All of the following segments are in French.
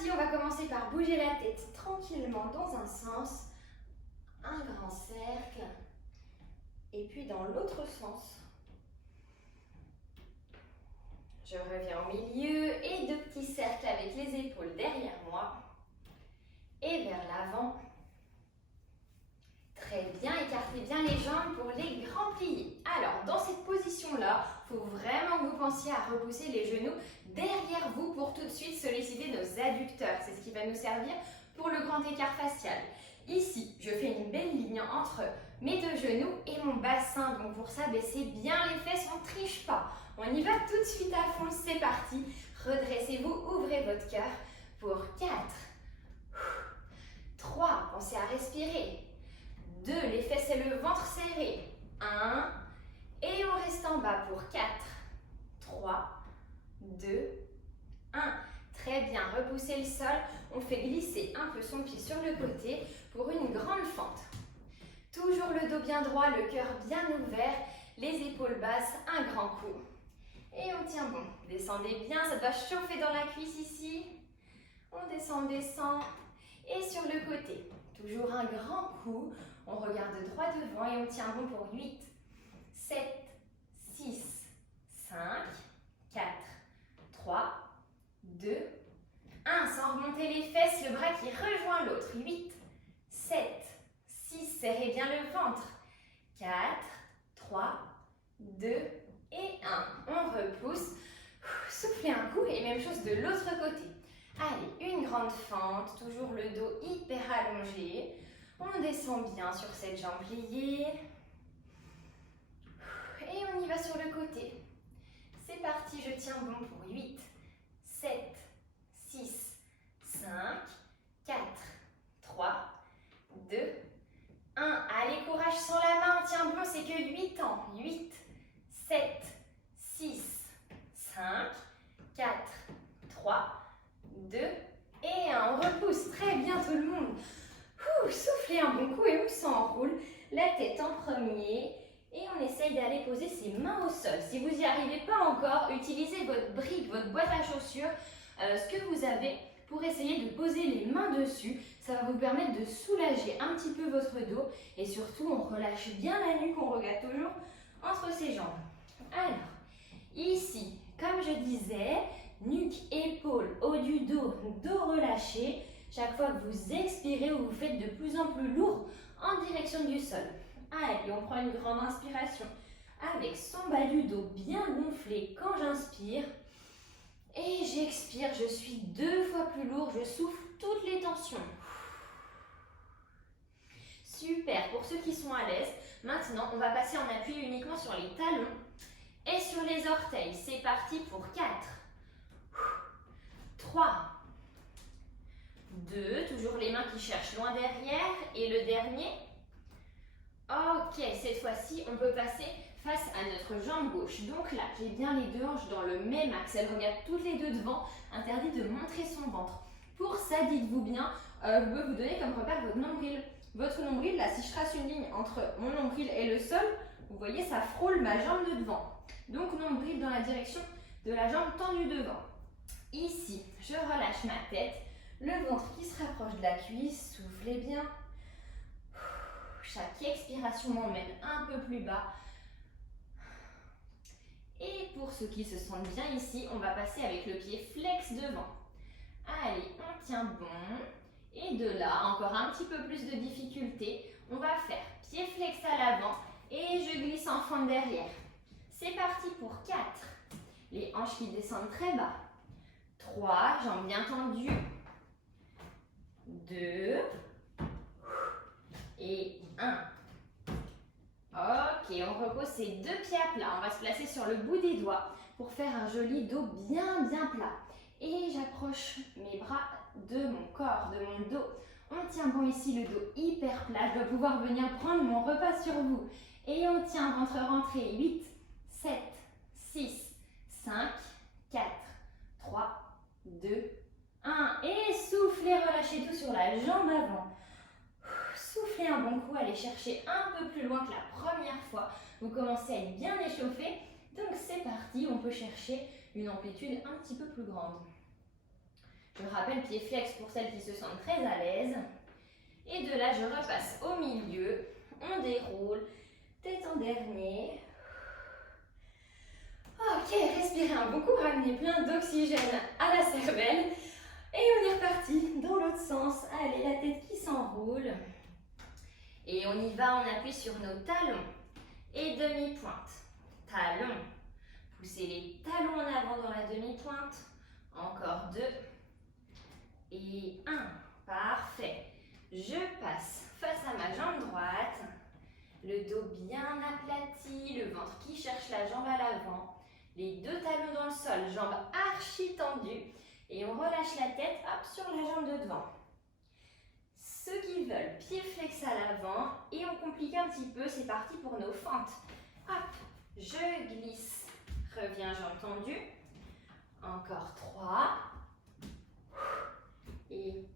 parti, on va commencer par bouger la tête tranquillement dans un sens, un grand cercle, et puis dans l'autre sens. Je reviens au milieu et deux petits cercles avec les épaules derrière moi et vers l'avant. Très bien, écartez bien les jambes pour les grands pliés. Alors, dans cette position-là, il faut vraiment que vous pensiez à repousser les genoux derrière vous pour tout de suite solliciter nos adducteurs. C'est ce qui va nous servir pour le grand écart facial. Ici, je fais une belle ligne entre mes deux genoux et mon bassin. Donc pour ça, baissez bien les fesses, on ne triche pas. On y va tout de suite à fond, c'est parti. Redressez-vous, ouvrez votre cœur pour 4, 3, pensez à respirer. 2, les fesses et le ventre serrés. 1, et on reste en bas pour 4, 3, 2, 1. Très bien, repoussez le sol. On fait glisser un peu son pied sur le côté pour une grande fente. Toujours le dos bien droit, le cœur bien ouvert, les épaules basses, un grand coup. Et on tient bon. Descendez bien, ça doit chauffer dans la cuisse ici. On descend, descend. Et sur le côté, toujours un grand coup. On regarde droit devant et on tient bon pour 8, 7, 6, 5, 4, 3, 2, 1. Sans remonter les fesses, le bras qui rejoint l'autre. 8, 7, 6, serrez bien le ventre. 4, 3, 2 et 1. On repousse. Soufflez un coup et même chose de l'autre côté. Allez, une grande fente, toujours le dos hyper allongé. On descend bien sur cette jambe pliée. Et on y va sur le côté. C'est parti, je tiens bon pour 8, 7, 6, 5, 4, 3, 2, 1. Allez, courage sans la main, on tient bon, c'est que 8 ans. 8, 7, 6, 5, 4, 3, 2 et 1. On repousse, très bien tout le monde. Soufflez un bon coup et on s'enroule. La tête en premier. Et on essaye d'aller poser ses mains au sol. Si vous n'y arrivez pas encore, utilisez votre brique, votre boîte à chaussures, ce que vous avez pour essayer de poser les mains dessus. Ça va vous permettre de soulager un petit peu votre dos. Et surtout, on relâche bien la nuque, on regarde toujours entre ses jambes. Alors, ici, comme je disais, nuque, épaule, haut du dos, dos relâché. Chaque fois que vous expirez ou vous faites de plus en plus lourd en direction du sol. Allez, on prend une grande inspiration avec son bas du dos bien gonflé quand j'inspire. Et j'expire, je suis 2 fois plus lourd, je souffle toutes les tensions. Super, pour ceux qui sont à l'aise, maintenant on va passer en appui uniquement sur les talons et sur les orteils. C'est parti pour 4, 3, 2, toujours les mains qui cherchent loin derrière. Et le dernier. Ok, cette fois-ci, on peut passer face à notre jambe gauche. Donc là, j'ai bien les deux hanches dans le même axe. Elles regardent toutes les deux devant. Interdit de montrer son ventre. Pour ça, dites-vous bien, vous pouvez vous donner comme repère votre nombril. Votre nombril, là, si je trace une ligne entre mon nombril et le sol, vous voyez, ça frôle ma jambe de devant. Donc, nombril dans la direction de la jambe tendue devant. Ici, je relâche ma tête. Le ventre qui se rapproche de la cuisse, soufflez bien. Chaque expiration m'emmène un peu plus bas. Et pour ceux qui se sentent bien ici, on va passer avec le pied flex devant. Allez, on tient bon. Et de là, encore un petit peu plus de difficulté, on va faire pied flex à l'avant et je glisse en fente derrière. C'est parti pour 4. Les hanches qui descendent très bas. 3, jambes bien tendues. 2 et 1. Ok, on repose ces deux pieds à plat. On va se placer sur le bout des doigts pour faire un joli dos bien plat. Et j'approche mes bras de mon corps, de mon dos. On tient bon ici, le dos hyper plat. Je dois pouvoir venir prendre mon repas sur vous. Et on tient ventre rentré. 8, 7, 6, 5, 4, 3, 2, 1. Et soufflez, relâchez tout sur la jambe avant. Soufflez un bon coup, allez chercher un peu plus loin que la première fois. Vous commencez à être bien échauffé. Donc c'est parti, on peut chercher une amplitude un petit peu plus grande. Je rappelle pied flex pour celles qui se sentent très à l'aise. Et de là, je repasse au milieu. On déroule. Tête en dernier. Ok, respirez un bon coup, ramenez plein d'oxygène à la cervelle. Et on est reparti dans l'autre sens. Allez, la tête qui s'enroule. Et on y va, on appuie sur nos talons. Et demi-pointe. Talons. Poussez les talons en avant dans la demi-pointe. Encore 2. Et 1. Parfait. Je passe face à ma jambe droite. Le dos bien aplati, le ventre qui cherche la jambe à l'avant. Les 2 talons dans le sol, jambes archi tendues. Et on relâche la tête, hop, sur la jambe de devant. Ceux qui veulent, pied flex à l'avant. Et on complique un petit peu, c'est parti pour nos fentes. Hop, je glisse. Reviens, jambes tendues. Encore 3. Et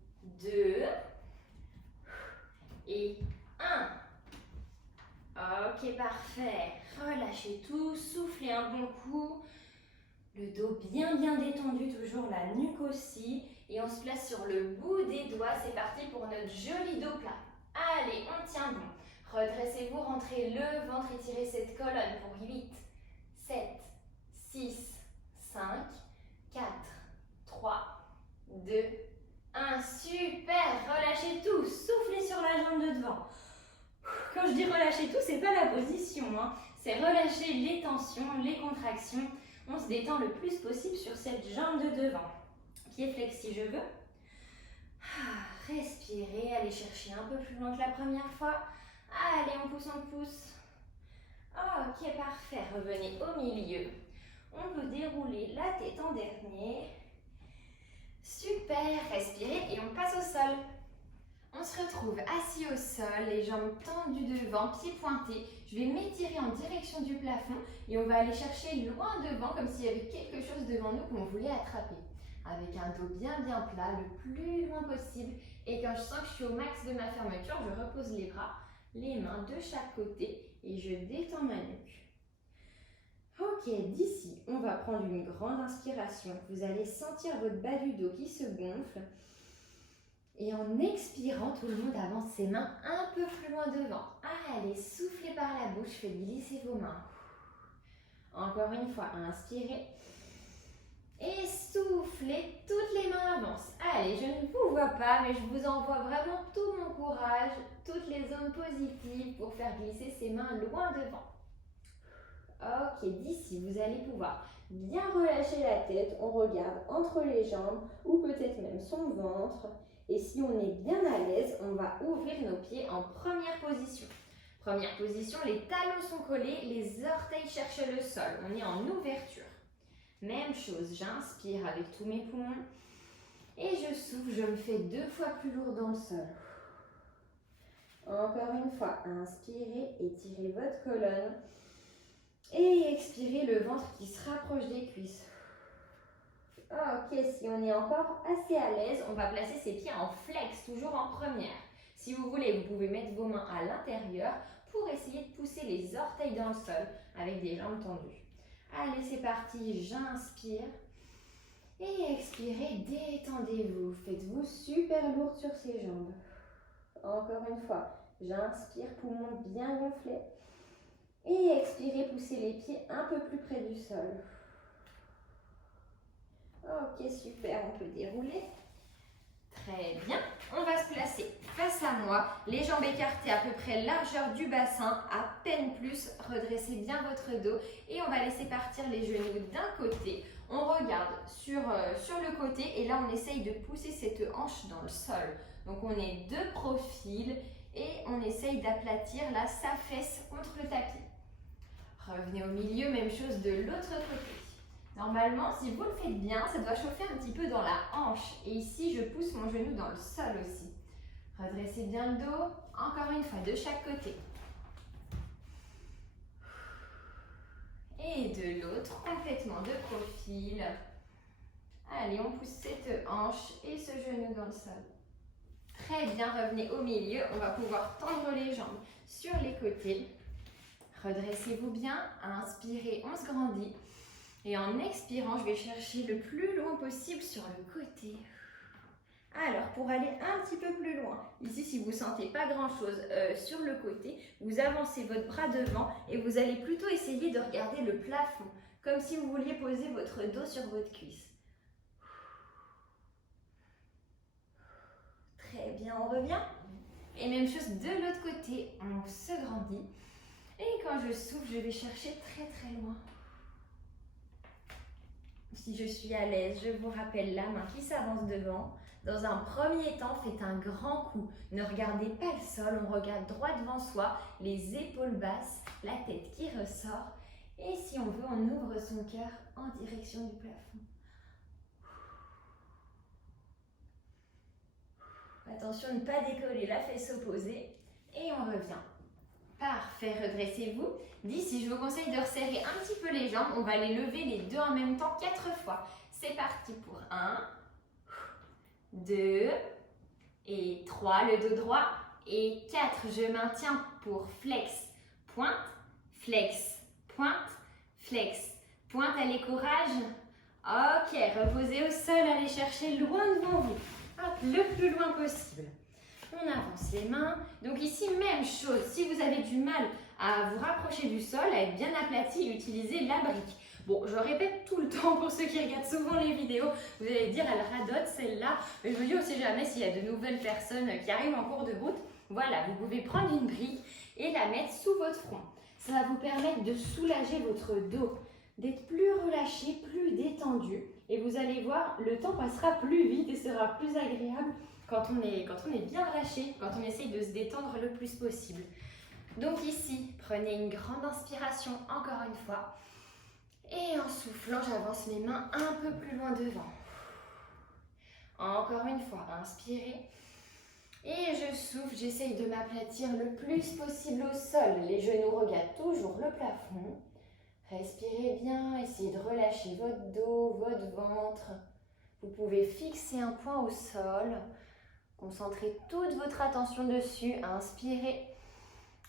2. Et 1. Ok, parfait. Relâchez tout, soufflez un bon coup. Le dos bien détendu, toujours la nuque aussi. Et on se place sur le bout des doigts. C'est parti pour notre joli dos plat. Allez, on tient bon. Redressez-vous, rentrez le ventre, étirez cette colonne pour 8, 7, 6, 5, 4, 3, 2, 1. Super, relâchez tout. Soufflez sur la jambe de devant. Quand je dis relâcher tout, c'est pas la position, hein. C'est relâcher les tensions, les contractions. On se détend le plus possible sur cette jambe de devant. Pied flex si je veux. Respirez, allez chercher un peu plus loin que la première fois. Allez, on pousse. Ok, parfait. Revenez au milieu. On peut dérouler la tête en dernier. Super, respirez et on passe au sol. On se retrouve assis au sol, les jambes tendues devant, pieds pointés. Je vais m'étirer en direction du plafond et on va aller chercher loin devant comme s'il y avait quelque chose devant nous qu'on voulait attraper. Avec un dos bien plat, le plus loin possible. Et quand je sens que je suis au max de ma fermeture, je repose les bras, les mains de chaque côté et je détends ma nuque. Ok, d'ici, on va prendre une grande inspiration. Vous allez sentir votre bas du dos qui se gonfle. Et en expirant, tout le monde avance ses mains un peu plus loin devant. Allez, soufflez par la bouche, faites glisser vos mains. Encore une fois, inspirez. Et soufflez, toutes les mains avancent. Allez, je ne vous vois pas, mais je vous envoie vraiment tout mon courage, toutes les zones positives pour faire glisser ces mains loin devant. Ok, d'ici, vous allez pouvoir bien relâcher la tête. On regarde entre les jambes ou peut-être même son ventre. Et si on est bien à l'aise, on va ouvrir nos pieds en première position. Première position, les talons sont collés, les orteils cherchent le sol. On est en ouverture. Même chose, j'inspire avec tous mes poumons. Et je souffle, je me fais 2 fois plus lourd dans le sol. Encore une fois, inspirez, étirez votre colonne. Et expirez, le ventre qui se rapproche des cuisses. Ok, si on est encore assez à l'aise, on va placer ses pieds en flex, toujours en première. Si vous voulez, vous pouvez mettre vos mains à l'intérieur pour essayer de pousser les orteils dans le sol avec des jambes tendues. Allez, c'est parti, j'inspire. Et expirez, détendez-vous. Faites-vous super lourd sur ces jambes. Encore une fois, j'inspire, poumons bien gonflés. Et expirez, poussez les pieds un peu plus près du sol. Ok, super, on peut dérouler. Très bien, on va se placer face à moi, les jambes écartées à peu près largeur du bassin, à peine plus. Redressez bien votre dos et on va laisser partir les genoux d'un côté. On regarde sur le côté et là on essaye de pousser cette hanche dans le sol. Donc on est de profil et on essaye d'aplatir là sa fesse contre le tapis. Revenez au milieu, même chose de l'autre côté. Normalement, si vous le faites bien, ça doit chauffer un petit peu dans la hanche. Et ici, je pousse mon genou dans le sol aussi. Redressez bien le dos. Encore une fois, de chaque côté. Et de l'autre, complètement de profil. Allez, on pousse cette hanche et ce genou dans le sol. Très bien, revenez au milieu. On va pouvoir tendre les jambes sur les côtés. Redressez-vous bien. Inspirez, on se grandit. Et en expirant, je vais chercher le plus loin possible sur le côté. Alors, pour aller un petit peu plus loin, ici, si vous ne sentez pas grand-chose sur le côté, vous avancez votre bras devant et vous allez plutôt essayer de regarder le plafond, comme si vous vouliez poser votre dos sur votre cuisse. Très bien, on revient. Et même chose de l'autre côté, on se grandit. Et quand je souffle, je vais chercher très très loin. Si je suis à l'aise, je vous rappelle la main qui s'avance devant. Dans un premier temps, faites un grand coup. Ne regardez pas le sol, on regarde droit devant soi, les épaules basses, la tête qui ressort. Et si on veut, on ouvre son cœur en direction du plafond. Attention de ne pas décoller la fesse opposée. Et on revient. Parfait, redressez-vous. D'ici, je vous conseille de resserrer un petit peu les jambes. On va les lever les deux en même temps 4 fois. C'est parti pour 1, 2 et 3, le dos droit. Et 4, je maintiens pour flex, pointe, flex, pointe, flex. Pointe, allez, courage. Ok, reposez au sol, allez chercher loin devant vous. Hop, le plus loin possible. On avance les mains. Donc ici, même chose. Si vous avez du mal à vous rapprocher du sol, à être bien aplati, utilisez la brique. Bon, je répète tout le temps pour ceux qui regardent souvent les vidéos. Vous allez dire, elle radote celle-là. Mais je vous dis, on ne sait jamais s'il y a de nouvelles personnes qui arrivent en cours de route. Voilà, vous pouvez prendre une brique et la mettre sous votre front. Ça va vous permettre de soulager votre dos, d'être plus relâché, plus détendu. Et vous allez voir, le temps passera plus vite et sera plus agréable quand on est bien relâché, quand on essaye de se détendre le plus possible. Donc ici, prenez une grande inspiration encore une fois. Et en soufflant, j'avance mes mains un peu plus loin devant. Encore une fois, inspirez. Et je souffle, j'essaye de m'aplatir le plus possible au sol. Les genoux regardent toujours le plafond. Respirez bien, essayez de relâcher votre dos, votre ventre. Vous pouvez fixer un point au sol. Concentrez toute votre attention dessus. Inspirez.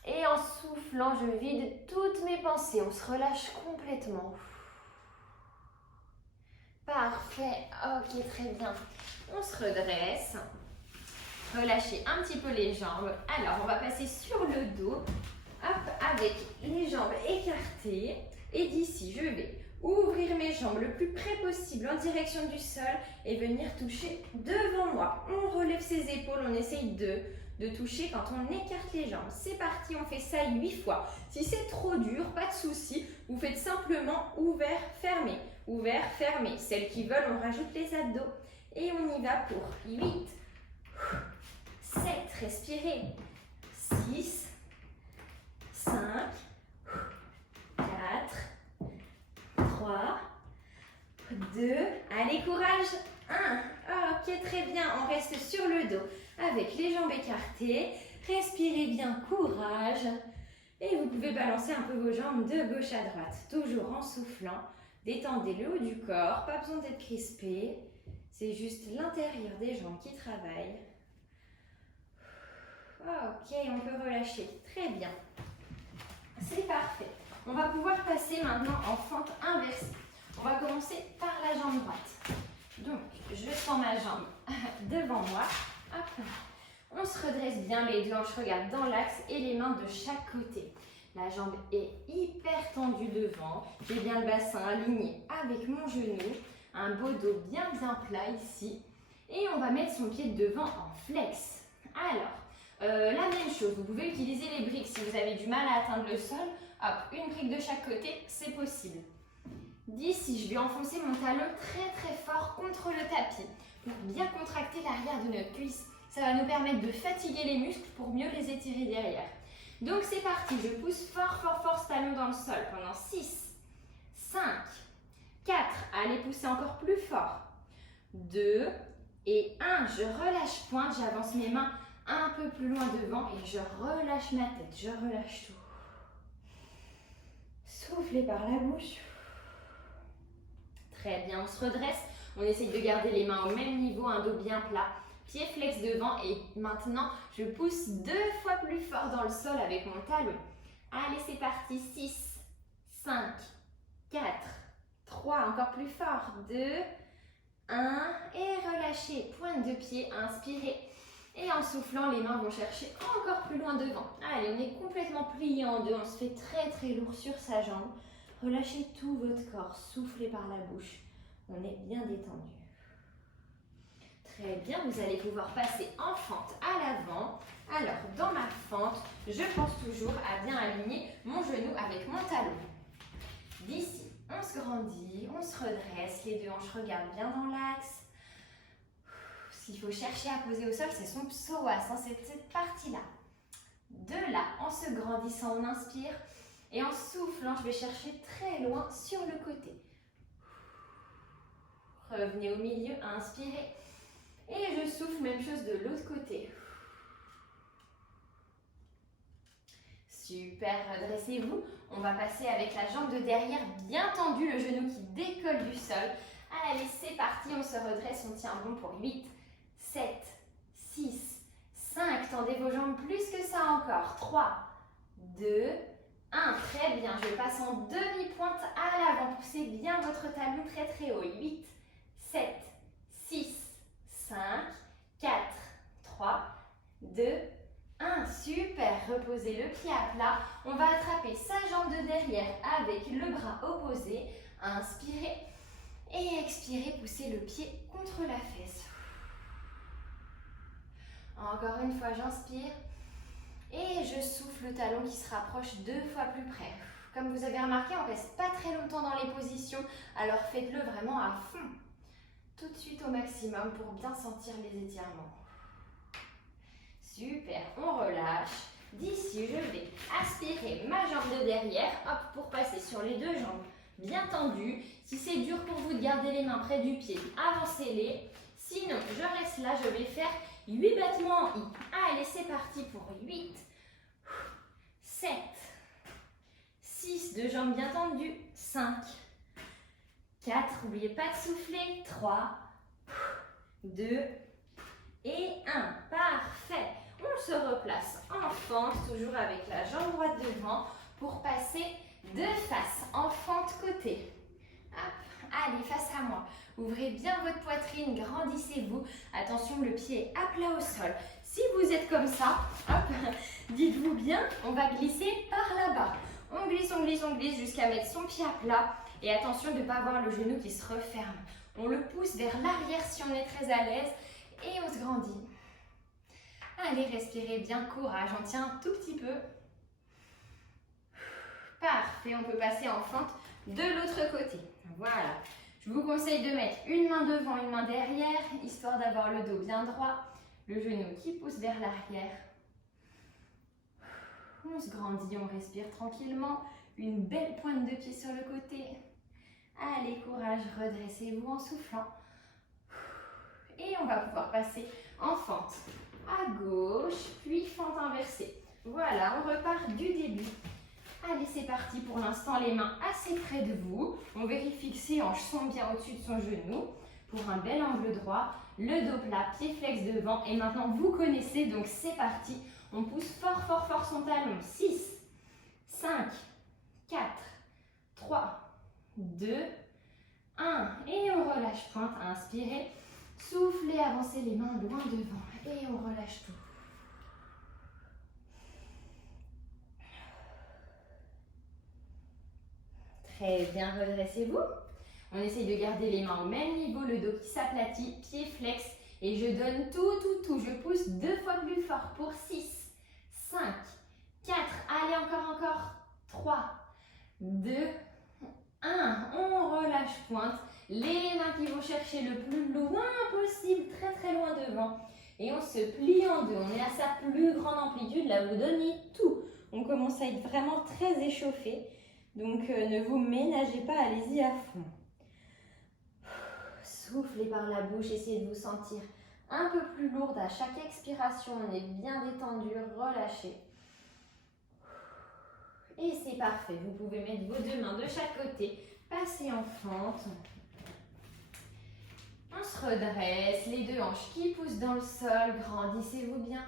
Et en soufflant, je vide toutes mes pensées. On se relâche complètement. Parfait. Ok, très bien. On se redresse. Relâchez un petit peu les jambes. Alors, on va passer sur le dos. Hop, avec les jambes écartées. Et d'ici, je vais ouvrir mes jambes le plus près possible en direction du sol et venir toucher devant moi. On relève ses épaules, on essaye de toucher quand on écarte les jambes. C'est parti, on fait ça 8 fois. Si c'est trop dur, pas de souci, vous faites simplement ouvert, fermé. Ouvert, fermé. Celles qui veulent, on rajoute les abdos. Et on y va pour 8, 7, respirez, 6, 5, 4, 3, 2, allez courage, 1, ok très bien, on reste sur le dos avec les jambes écartées, respirez bien, courage et vous pouvez balancer un peu vos jambes de gauche à droite, toujours en soufflant, détendez le haut du corps, pas besoin d'être crispé, c'est juste l'intérieur des jambes qui travaille. Ok, on peut relâcher, très bien, c'est parfait. On va pouvoir passer maintenant en fente inversée. On va commencer par la jambe droite. Donc, je tends ma jambe devant moi. Hop. On se redresse bien, les deux hanches regardent dans l'axe et les mains de chaque côté. La jambe est hyper tendue devant. J'ai bien le bassin aligné avec mon genou. Un beau dos bien plat ici. Et on va mettre son pied de devant en flex. Alors, la même chose, vous pouvez utiliser les briques si vous avez du mal à atteindre le sol. Hop, une brique de chaque côté, c'est possible. D'ici, je vais enfoncer mon talon très fort contre le tapis pour bien contracter l'arrière de notre cuisse. Ça va nous permettre de fatiguer les muscles pour mieux les étirer derrière. Donc c'est parti, je pousse fort ce talon dans le sol pendant 6, 5, 4, allez pousser encore plus fort, 2 et 1, je relâche pointe, j'avance mes mains un peu plus loin devant et je relâche ma tête, je relâche tout. Soufflez par la bouche. Très bien, on se redresse. On essaye de garder les mains au même niveau, un dos bien plat. Pied flex devant et maintenant, je pousse 2 fois plus fort dans le sol avec mon talon. Allez, c'est parti. 6, 5, 4, 3, encore plus fort. 2, 1 et relâchez. Point pointe de pied, inspirez. Et en soufflant, les mains vont chercher encore plus loin devant. Allez, on est complètement plié en deux, on se fait très très lourd sur sa jambe. Relâchez tout votre corps, soufflez par la bouche. On est bien détendu. Très bien, vous allez pouvoir passer en fente à l'avant. Alors, dans ma fente, je pense toujours à bien aligner mon genou avec mon talon. D'ici, on se grandit, on se redresse, les deux hanches regardent bien dans l'axe. Ce qu'il faut chercher à poser au sol, c'est son psoas, c'est cette partie-là. De là, en se grandissant, on inspire. Et en soufflant, je vais chercher très loin sur le côté. Revenez au milieu, inspirez. Et je souffle, même chose de l'autre côté. Super, redressez-vous. On va passer avec la jambe de derrière bien tendue, le genou qui décolle du sol. Allez, c'est parti, on se redresse, on tient bon pour 8, 7, 6, 5. Tendez vos jambes plus que ça encore. 3, 2, 1. Très bien, je passe en demi-pointe à l'avant. Poussez bien votre talon très très haut. 8, 7, 6, 5, 4, 3, 2, 1. Super, reposez le pied à plat. On va attraper sa jambe de derrière avec le bras opposé. Inspirez et expirez, poussez le pied contre la fesse. Encore une fois, j'inspire et je souffle le talon qui se rapproche 2 fois plus près. Comme vous avez remarqué, on ne reste pas très longtemps dans les positions, alors faites-le vraiment à fond. Tout de suite au maximum pour bien sentir les étirements. Super, on relâche. D'ici, je vais aspirer ma jambe de derrière, hop, pour passer sur les deux jambes bien tendues. Si c'est dur pour vous de garder les mains près du pied, avancez-les. Sinon, je reste là, je vais faire 8 battements en I. Allez, c'est parti pour 8, 7, 6, deux jambes bien tendues, 5, 4, n'oubliez pas de souffler, 3, 2 et 1. Parfait. On se replace en fente, toujours avec la jambe droite devant, pour passer de face, en fente côté. Hop. Allez, face à moi. Ouvrez bien votre poitrine, grandissez-vous. Attention, le pied est à plat au sol. Si vous êtes comme ça, hop, dites-vous bien, on va glisser par là-bas. On glisse jusqu'à mettre son pied à plat. Et attention de ne pas avoir le genou qui se referme. On le pousse vers l'arrière si on est très à l'aise. Et on se grandit. Allez, respirez bien, courage. On tient un tout petit peu. Parfait, on peut passer en fente de l'autre côté. Voilà. Je vous conseille de mettre une main devant, une main derrière, histoire d'avoir le dos bien droit, le genou qui pousse vers l'arrière. On se grandit, on respire tranquillement. Une belle pointe de pied sur le côté. Allez, courage, redressez-vous en soufflant. Et on va pouvoir passer en fente à gauche, puis fente inversée. Voilà, on repart du début. Allez, c'est parti. Pour l'instant, les mains assez près de vous. On vérifie que ses hanches sont bien au-dessus de son genou. Pour un bel angle droit, le dos plat, pied flex devant. Et maintenant, vous connaissez, donc c'est parti. On pousse fort, fort, fort son talon. 6, 5, 4, 3, 2, 1. Et on relâche pointe. Inspirez. Soufflez, avancez les mains loin devant. Et on relâche tout. Très bien, redressez-vous. On essaye de garder les mains au même niveau, le dos qui s'aplatit, pied flex. Et je donne tout. Je pousse 2 fois plus fort pour 6, 5, 4. Allez, encore. 3, 2, 1. On relâche pointe. Les mains qui vont chercher le plus loin possible, très très loin devant. Et on se plie en deux. On est à sa plus grande amplitude. Là, vous donnez tout. On commence à être vraiment très échauffé. Donc, ne vous ménagez pas, allez-y à fond. Soufflez par la bouche, essayez de vous sentir un peu plus lourde à chaque expiration. On est bien détendu, relâché. Et c'est parfait. Vous pouvez mettre vos deux mains de chaque côté, passer en fente. On se redresse, les deux hanches qui poussent dans le sol, grandissez-vous bien.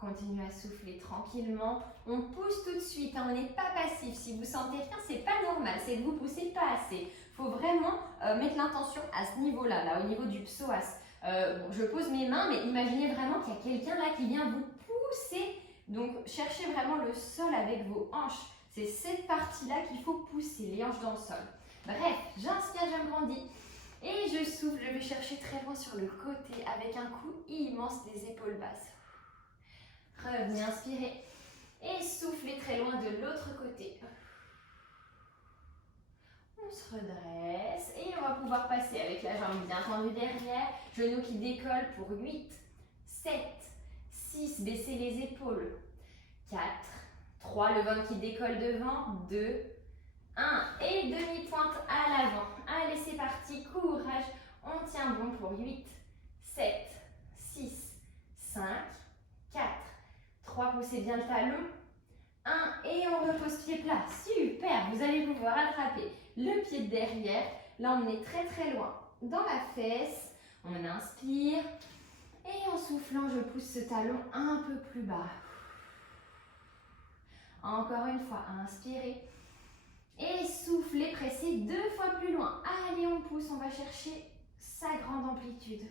Continuez à souffler tranquillement. On pousse tout de suite, on n'est pas passif. Si vous sentez rien, c'est pas normal, c'est que vous poussez pas assez. Il faut vraiment mettre l'intention à ce niveau-là, là, au niveau du psoas. Bon, je pose mes mains, mais imaginez vraiment qu'il y a quelqu'un là qui vient vous pousser. Donc, cherchez vraiment le sol avec vos hanches. C'est cette partie-là qu'il faut pousser, les hanches dans le sol. Bref, j'inspire, j'agrandis. Et je souffle, je vais chercher très loin sur le côté avec un coup immense des épaules basses. Revenez, inspirez. Et soufflez très loin de l'autre côté. On se redresse et on va pouvoir passer avec la jambe bien tendue derrière, genou qui décolle pour 8, 7, 6, baissez les épaules, 4, 3, le ventre qui décolle devant, 2, 1 et demi-pointe à l'avant. Allez, c'est parti, courage, on tient bon pour 8, 7, 6, 5, 4, 3, poussez bien le talon, 1 et on repose pied plat, super, vous allez pouvoir attraper le pied de derrière, là on est très très loin dans la fesse, on inspire et en soufflant je pousse ce talon un peu plus bas. Encore une fois, inspirez et soufflez, pressez 2 fois plus loin. Allez, on pousse, on va chercher sa grande amplitude.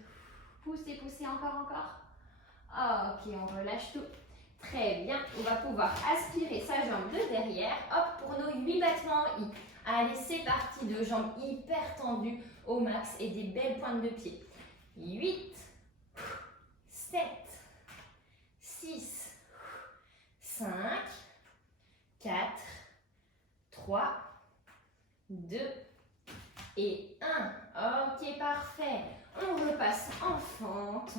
Poussez, poussez, encore. Ok, on relâche tout. Très bien, on va pouvoir aspirer sa jambe de derrière. Hop, pour nos 8 battements en I. Allez, c'est parti, 2 jambes hyper tendues au max et des belles pointes de pied. 8, 7, 6, 5, 4, 3, 2 et 1. Ok, parfait. On repasse en fente.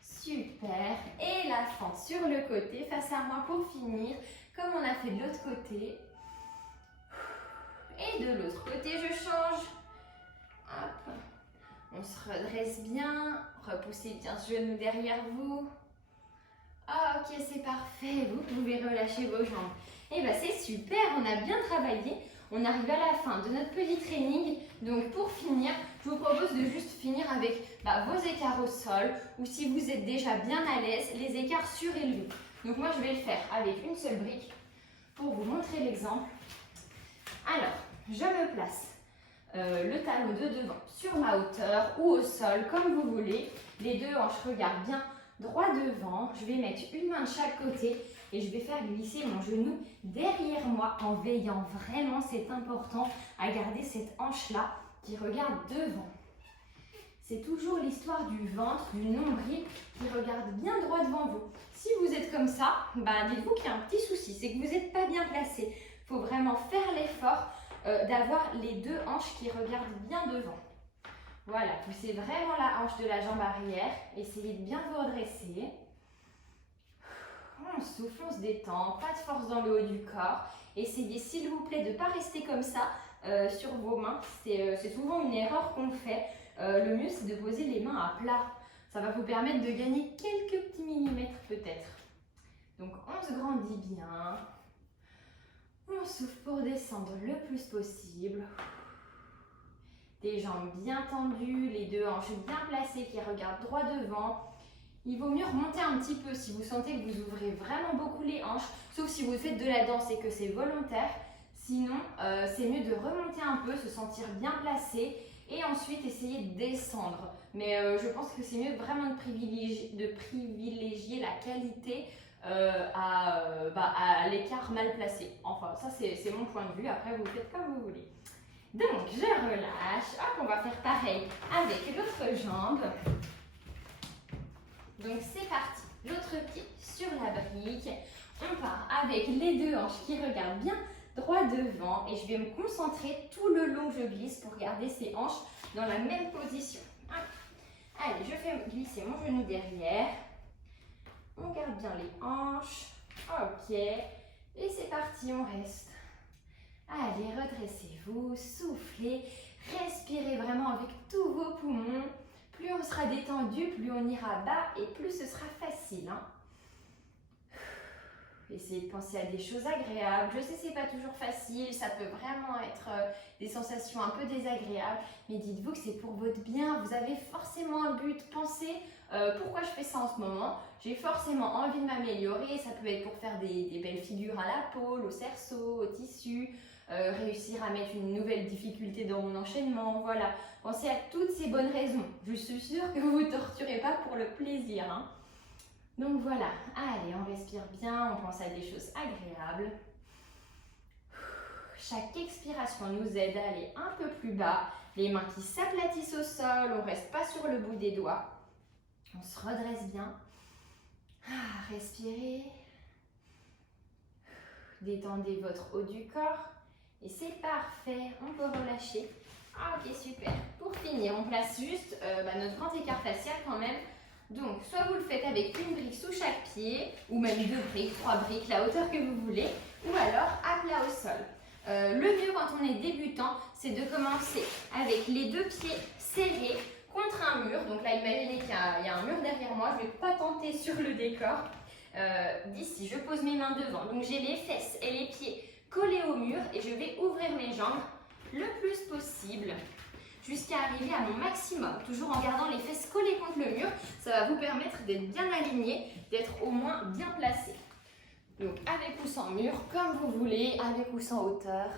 Super. Et la fente sur le côté, face à moi pour finir, comme on a fait de l'autre côté. Et de l'autre côté, je change. Hop. On se redresse bien. Repoussez bien ce genou derrière vous. Ok, c'est parfait. Vous pouvez relâcher vos jambes. Et bien, c'est super. On a bien travaillé. On arrive à la fin de notre petit training. Donc, pour finir, je vous propose de juste finir avec vos écarts au sol. Ou si vous êtes déjà bien à l'aise, les écarts surélevés. Donc, moi, je vais le faire avec une seule brique pour vous montrer l'exemple. Alors, je me place le talon de devant sur ma hauteur ou au sol, comme vous voulez. Les deux hanches regardent bien droit devant. Je vais mettre une main de chaque côté et je vais faire glisser mon genou derrière moi en veillant vraiment, c'est important, à garder cette hanche-là qui regarde devant. C'est toujours l'histoire du ventre, du nombril qui regarde bien droit devant vous. Si vous êtes comme ça, dites-vous qu'il y a un petit souci, c'est que vous n'êtes pas bien placé. Il faut vraiment faire l'effort d'avoir les deux hanches qui regardent bien devant. Voilà, poussez vraiment la hanche de la jambe arrière. Essayez de bien vous redresser. On souffle, on se détend, pas de force dans le haut du corps. Essayez s'il vous plaît de ne pas rester comme ça sur vos mains. C'est souvent une erreur qu'on fait. Le mieux c'est de poser les mains à plat. Ça va vous permettre de gagner quelques petits millimètres peut-être. Donc on se grandit bien. On souffle pour descendre le plus possible. Des jambes bien tendues, les deux hanches bien placées qui regardent droit devant. Il vaut mieux remonter un petit peu si vous sentez que vous ouvrez vraiment beaucoup les hanches, sauf si vous faites de la danse et que c'est volontaire. Sinon, c'est mieux de remonter un peu, se sentir bien placé et ensuite essayer de descendre. Mais je pense que c'est mieux vraiment de privilégier la qualité à l'écart mal placé. Enfin, ça c'est mon point de vue. Après, vous faites comme vous voulez. Donc, je relâche. Hop, on va faire pareil avec l'autre jambe. Donc, c'est parti. L'autre pied sur la brique. On part avec les deux hanches qui regardent bien droit devant. Et je vais me concentrer tout le long que je glisse pour garder ces hanches dans la même position. Hop. Allez, je fais glisser mon genou derrière. On garde bien les hanches. Ok. Et c'est parti, on reste. Allez, redressez-vous, soufflez, respirez vraiment avec tous vos poumons. Plus on sera détendu, plus on ira bas et plus ce sera facile. Essayez de penser à des choses agréables. Je sais que ce n'est pas toujours facile, ça peut vraiment être des sensations un peu désagréables. Mais dites-vous que c'est pour votre bien, vous avez forcément un but. Pensez pourquoi je fais ça en ce moment. J'ai forcément envie de m'améliorer. Ça peut être pour faire des belles figures à la peau, au cerceau, au tissu. réussir à mettre une nouvelle difficulté dans mon enchaînement, voilà. Pensez à toutes ces bonnes raisons. Je suis sûre que vous ne vous torturez pas pour le plaisir, hein. Donc voilà, allez, on respire bien, on pense à des choses agréables. Chaque expiration nous aide à aller un peu plus bas, les mains qui s'aplatissent au sol, on ne reste pas sur le bout des doigts. On se redresse bien. Respirez. Détendez votre haut du corps. Et c'est parfait, on peut relâcher. Ok, super. Pour finir, on place juste notre grand écart facial quand même. Donc, soit vous le faites avec une brique sous chaque pied, ou même 2 briques, 3 briques, la hauteur que vous voulez, ou alors à plat au sol. Le mieux quand on est débutant, c'est de commencer avec les 2 pieds serrés contre un mur. Donc là, imaginez qu'il y a un mur derrière moi. Je ne vais pas tenter sur le décor. D'ici, je pose mes mains devant. Donc j'ai les fesses et les pieds collés au mur et je vais ouvrir mes jambes le plus possible jusqu'à arriver à mon maximum. Toujours en gardant les fesses collées contre le mur. Ça va vous permettre d'être bien aligné, d'être au moins bien placé. Donc avec ou sans mur, comme vous voulez, avec ou sans hauteur.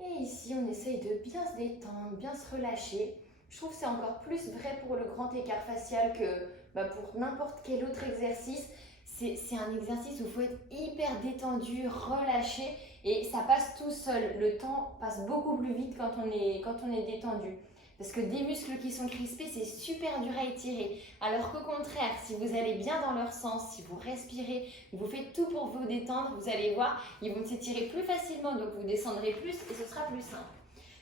Et ici, on essaye de bien se détendre, bien se relâcher. Je trouve que c'est encore plus vrai pour le grand écart facial que pour n'importe quel autre exercice. C'est un exercice où il faut être hyper détendu, relâché et ça passe tout seul. Le temps passe beaucoup plus vite quand on est détendu. Parce que des muscles qui sont crispés, c'est super dur à étirer. Alors qu'au contraire, si vous allez bien dans leur sens, si vous respirez, vous faites tout pour vous détendre, vous allez voir, ils vont s'étirer plus facilement, donc vous descendrez plus et ce sera plus simple.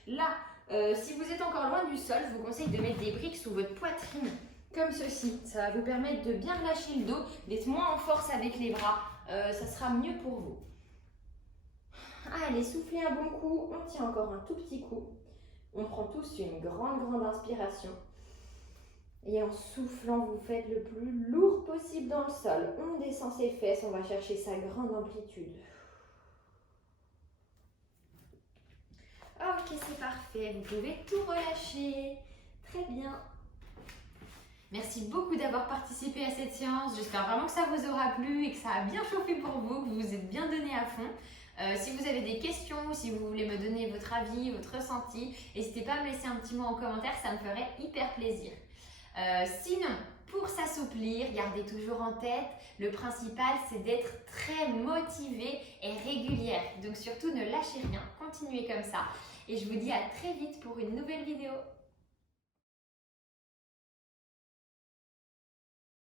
Là, si vous êtes encore loin du sol, je vous conseille de mettre des briques sous votre poitrine, comme ceci. Ça va vous permettre de bien relâcher le dos, d'être moins en force avec les bras. Ça sera mieux pour vous. Allez, soufflez un bon coup. On tient encore un tout petit coup. On prend tous une grande inspiration. Et en soufflant, vous faites le plus lourd possible dans le sol. On descend ses fesses, on va chercher sa grande amplitude. Ok, c'est parfait. Vous pouvez tout relâcher. Très bien. Merci beaucoup d'avoir participé à cette séance. J'espère vraiment que ça vous aura plu et que ça a bien chauffé pour vous, que vous vous êtes bien donné à fond. Si vous avez des questions, si vous voulez me donner votre avis, votre ressenti, n'hésitez pas à me laisser un petit mot en commentaire, ça me ferait hyper plaisir. Sinon, pour s'assouplir, gardez toujours en tête, le principal c'est d'être très motivé et régulière. Donc surtout ne lâchez rien, continuez comme ça. Et je vous dis à très vite pour une nouvelle vidéo.